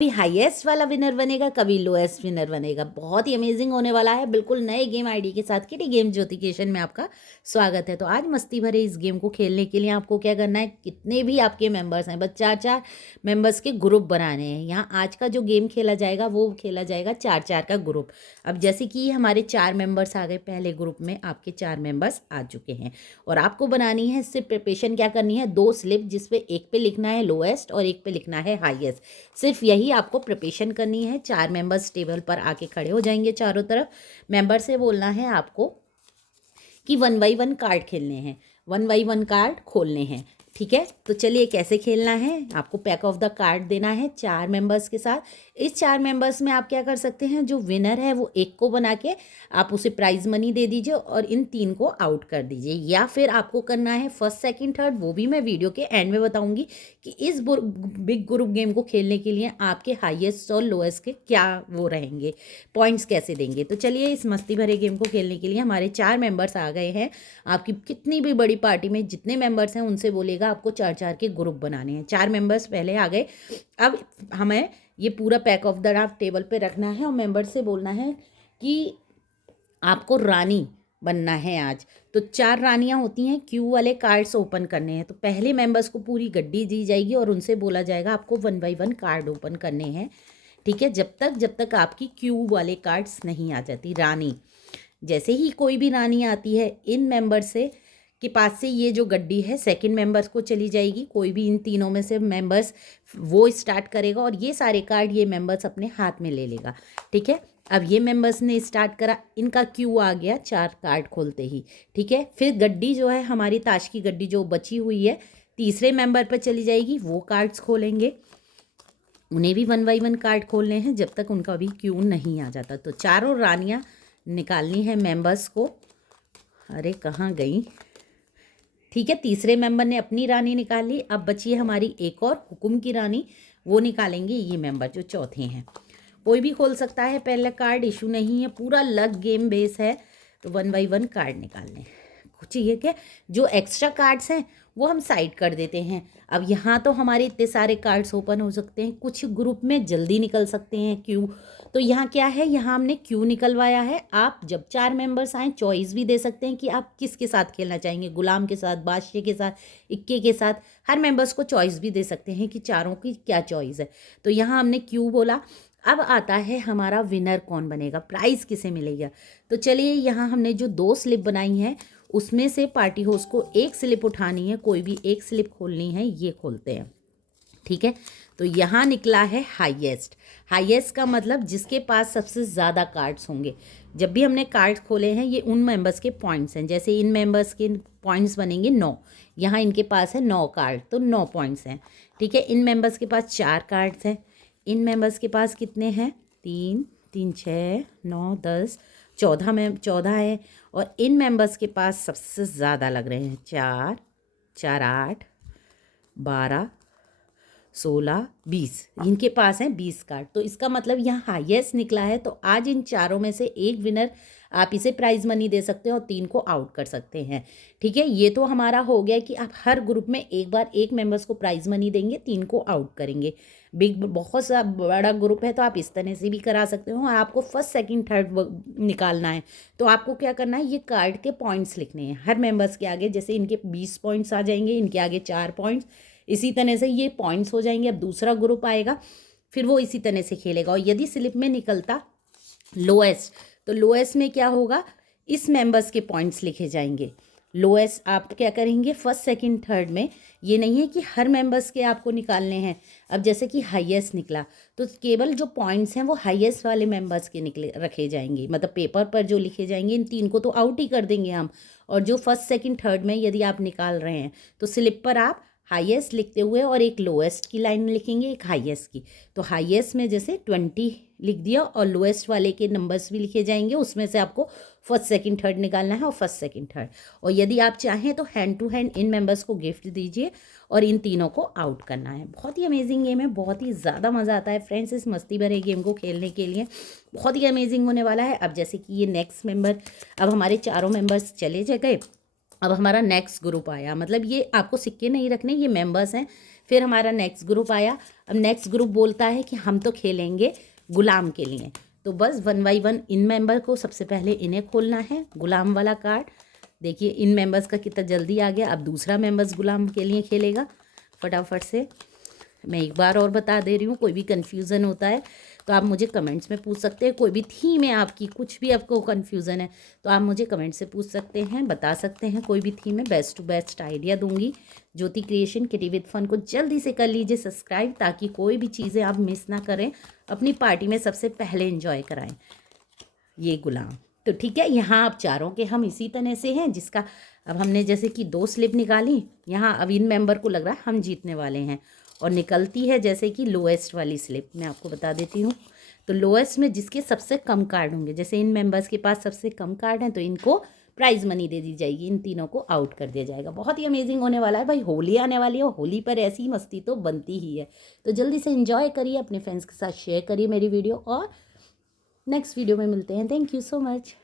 कभी हाईएस्ट वाला विनर बनेगा, कभी लोएस्ट विनर बनेगा। बहुत ही अमेजिंग होने वाला है। बिल्कुल नए गेम आईडी के साथ किटी गेम ज्योतिकेशन में आपका स्वागत है। तो आज मस्ती भरे इस गेम को खेलने के लिए आपको क्या करना है, कितने भी आपके मेंबर्स हैं, बस 4-4 मेंबर्स के ग्रुप बनाने हैं। यहाँ आज का जो गेम खेला जाएगा वो खेला जाएगा 4-4 का ग्रुप। अब जैसे कि हमारे 4 मेंबर्स आ गए, पहले ग्रुप में आपके 4 मेंबर्स आ चुके हैं और आपको बनानी है सिर्फ प्रिपरेशन क्या करनी है, 2 स्लिप जिसपे एक पे लिखना है लोएस्ट और एक पे लिखना है हाईएस्ट। सिर्फ यही आपको प्रिपरेशन करनी है। 4 मेंबर्स टेबल पर आके खड़े हो जाएंगे चारों तरफ। मेंबर से बोलना है आपको कि 1 बाई 1 कार्ड खेलने हैं, 1 बाई 1 कार्ड खोलने हैं। ठीक है, तो चलिए कैसे खेलना है। आपको पैक ऑफ द कार्ड देना है 4 मेंबर्स के साथ। इस 4 मेंबर्स में आप क्या कर सकते हैं, जो विनर है वो एक को बना के आप उसे प्राइज मनी दे दीजिए और इन 3 को आउट कर दीजिए। या फिर आपको करना है फर्स्ट सेकंड थर्ड, वो भी मैं वीडियो के एंड में बताऊंगी कि इस बिग ग्रुप गेम को खेलने के लिए आपके हाईएस्ट और लोएस्ट के क्या वो रहेंगे, पॉइंट्स कैसे देंगे। तो चलिए इस मस्ती भरे गेम को खेलने के लिए हमारे 4 मेंबर्स आ गए हैं। आपकी कितनी भी बड़ी पार्टी में जितने मेंबर्स हैं उनसे बोलेगा आपको 4-4 के ग्रुप बनाने हैं। 4 मेंबर्स पहले आ गए। अब हमें ये पूरा pack of the draft table पे रखना है और मेंबर से बोलना है कि आपको रानी बनना है आज। तो 4 रानियां होती हैं, क्यू वाले कार्ड्स ओपन करने हैं। तो पहले मेंबर्स को पूरी गड्डी दी जाएगी और उनसे बोला जाएगा आपको 1 बाई 1 कार्ड ओपन करने हैं। ठीक है, जब तक आपकी क्यू वाले कार्ड्स नहीं आ जाती रानी। जैसे ही कोई भी रानी आती है, इन मेंबर से के पास से ये जो गड्डी है सेकंड मेंबर्स को चली जाएगी। कोई भी इन तीनों में से मेंबर्स वो स्टार्ट करेगा और ये सारे कार्ड ये मेंबर्स अपने हाथ में ले लेगा। ठीक है, अब ये मेंबर्स ने स्टार्ट करा, इनका क्यू आ गया 4 कार्ड खोलते ही। ठीक है, फिर गड्डी जो है हमारी ताश की गड्डी जो बची हुई है तीसरे मेंबर पर चली जाएगी, वो कार्ड्स खोलेंगे। उन्हें भी 1 बाई 1 कार्ड खोलने हैं जब तक उनका भी क्यू नहीं आ जाता। तो चारों रानियां निकालनी है मेंबर्स को। अरे कहाँ गई। ठीक है, तीसरे मेंबर ने अपनी रानी निकाली। अब बची है हमारी एक और हुकुम की रानी, वो निकालेंगे ये मेंबर जो चौथे हैं। कोई भी खोल सकता है पहला कार्ड, इशू नहीं है, पूरा लग गेम बेस है। तो 1 बाई 1 कार्ड निकालने कुछ ये क्या, जो एक्स्ट्रा कार्ड्स हैं वो हम साइड कर देते हैं। अब यहाँ तो हमारे इतने सारे कार्ड्स ओपन हो सकते हैं, कुछ ग्रुप में जल्दी निकल सकते हैं क्यू। तो यहाँ क्या है, यहाँ हमने क्यू निकलवाया है। आप जब 4 मेंबर्स आएँ चॉइस भी दे सकते हैं कि आप किसके साथ खेलना चाहेंगे, गुलाम के साथ, बादशाह के साथ, इक्के के साथ। हर मेंबर्स को चॉइस भी दे सकते हैं कि चारों की क्या चॉइस है। तो यहाँ हमने क्यू बोला। अब आता है हमारा विनर कौन बनेगा, प्राइज़ किसे मिलेगा। तो चलिए यहाँ हमने जो 2 स्लिप बनाई हैं उसमें से पार्टी होस्ट को एक स्लिप उठानी है, कोई भी एक स्लिप खोलनी है, ये खोलते हैं। ठीक है, तो यहाँ निकला है हाईएस्ट। हाईएस्ट का मतलब जिसके पास सबसे ज़्यादा कार्ड्स होंगे। जब भी हमने कार्ड्स खोले हैं ये उन मेंबर्स के पॉइंट्स हैं। जैसे इन मेंबर्स के पॉइंट्स बनेंगे 9, यहाँ इनके पास है 9 कार्ड, तो 9 पॉइंट्स हैं। ठीक है, इन मेंबर्स के पास 4 कार्ड्स हैं। इन मेंबर्स के पास कितने हैं, 3 3 6 9 10 14 में 14 है। और इन मेंबर्स के पास सबसे ज़्यादा लग रहे हैं 4 4 8 12 16 20, इनके पास हैं 20 कार्ड। तो इसका मतलब यहाँ हाईएस्ट निकला है। तो आज इन चारों में से एक विनर आप इसे प्राइज मनी दे सकते हैं और 3 को आउट कर सकते हैं। ठीक है, ये तो हमारा हो गया कि आप हर ग्रुप में एक बार एक मेंबर्स को प्राइज मनी देंगे, 3 को आउट करेंगे। बिग बहुत सा बड़ा ग्रुप है तो आप इस तरह से भी करा सकते हो। और आपको फर्स्ट सेकंड थर्ड निकालना है तो आपको क्या करना है, ये कार्ड के पॉइंट्स लिखने हैं हर मेंबर्स के आगे। जैसे इनके 20 पॉइंट्स आ जाएंगे, इनके आगे 4 पॉइंट्स, इसी तरह से ये पॉइंट्स हो जाएंगे। अब दूसरा ग्रुप आएगा, फिर वो इसी तरह से खेलेगा। और यदि स्लिप में निकलता लोएस्ट, तो लोएस्ट में क्या होगा, इस मेंबर्स के पॉइंट्स लिखे जाएंगे। लोएस्ट आप क्या करेंगे, फर्स्ट सेकंड थर्ड में। ये नहीं है कि हर मेंबर्स के आपको निकालने हैं। अब जैसे कि हाईएस्ट निकला तो केवल जो पॉइंट्स हैं वो हाईएस्ट वाले मेंबर्स के निकले रखे जाएंगे, मतलब पेपर पर जो लिखे जाएंगे। इन 3 को तो आउट ही कर देंगे हम। और जो फर्स्ट सेकंड थर्ड में यदि आप निकाल रहे हैं तो स्लिप पर आप हाईएस्ट लिखते हुए और एक लोएस्ट की लाइन लिखेंगे, एक हाईएस्ट की। तो हाईएस्ट में जैसे 20 लिख दिया और लोएस्ट वाले के नंबर्स भी लिखे जाएंगे। उसमें से आपको फर्स्ट सेकंड थर्ड निकालना है और फर्स्ट सेकंड थर्ड। और यदि आप चाहें तो हैंड टू हैंड इन मेंबर्स को गिफ्ट दीजिए और इन तीनों को आउट करना है। बहुत ही अमेजिंग गेम है, बहुत ही ज़्यादा मज़ा आता है फ्रेंड्स इस मस्ती भरे गेम को खेलने के लिए। बहुत ही अमेजिंग होने वाला है। अब जैसे कि ये नेक्स्ट मेंबर, अब हमारे चारों मेंबर्स चले गए। अब हमारा नेक्स्ट ग्रुप आया, मतलब ये आपको सिक्के नहीं रखने, ये मेंबर्स हैं। फिर हमारा नेक्स्ट ग्रुप आया। अब नेक्स्ट ग्रुप बोलता है कि हम तो खेलेंगे गुलाम के लिए। तो बस 1 बाई 1 इन मेंबर को सबसे पहले इन्हें खोलना है, गुलाम वाला कार्ड। देखिए इन मेंबर्स का कितना जल्दी आ गया। अब दूसरा मेंबर्स गुलाम के लिए खेलेगा। फटाफट से मैं एक बार और बता दे रही हूँ, कोई भी कन्फ्यूज़न होता है तो आप मुझे कमेंट्स में पूछ सकते हैं। कोई भी थीम है आपकी, कुछ भी आपको कन्फ्यूज़न है तो आप मुझे कमेंट से पूछ सकते हैं, बता सकते हैं। कोई भी थीम है, बेस्ट टू बेस्ट आइडिया दूंगी। ज्योति क्रिएशन किटी विद फन को जल्दी से कर लीजिए सब्सक्राइब, ताकि कोई भी चीज़ें आप मिस ना करें, अपनी पार्टी में सबसे पहले इंजॉय कराएं ये गुलाम। तो ठीक है, यहाँ अब चारों के हम इसी तरह से हैं, जिसका अब हमने जैसे कि 2 स्लिप निकाली यहाँ। अब इन मेंबर को लग रहा है हम जीतने वाले हैं, और निकलती है जैसे कि लोएस्ट वाली स्लिप। मैं आपको बता देती हूँ, तो लोएस्ट में जिसके सबसे कम कार्ड होंगे, जैसे इन मेंबर्स के पास सबसे कम कार्ड हैं तो इनको प्राइज़ मनी दे दी जाएगी, इन तीनों को आउट कर दिया जाएगा। बहुत ही अमेजिंग होने वाला है भाई, होली आने वाली है, होली पर ऐसी ही मस्ती तो बनती ही है। तो जल्दी से एंजॉय करिए, अपने फ्रेंड्स के साथ शेयर करिए मेरी वीडियो, और नेक्स्ट वीडियो में मिलते हैं। Thank you so much.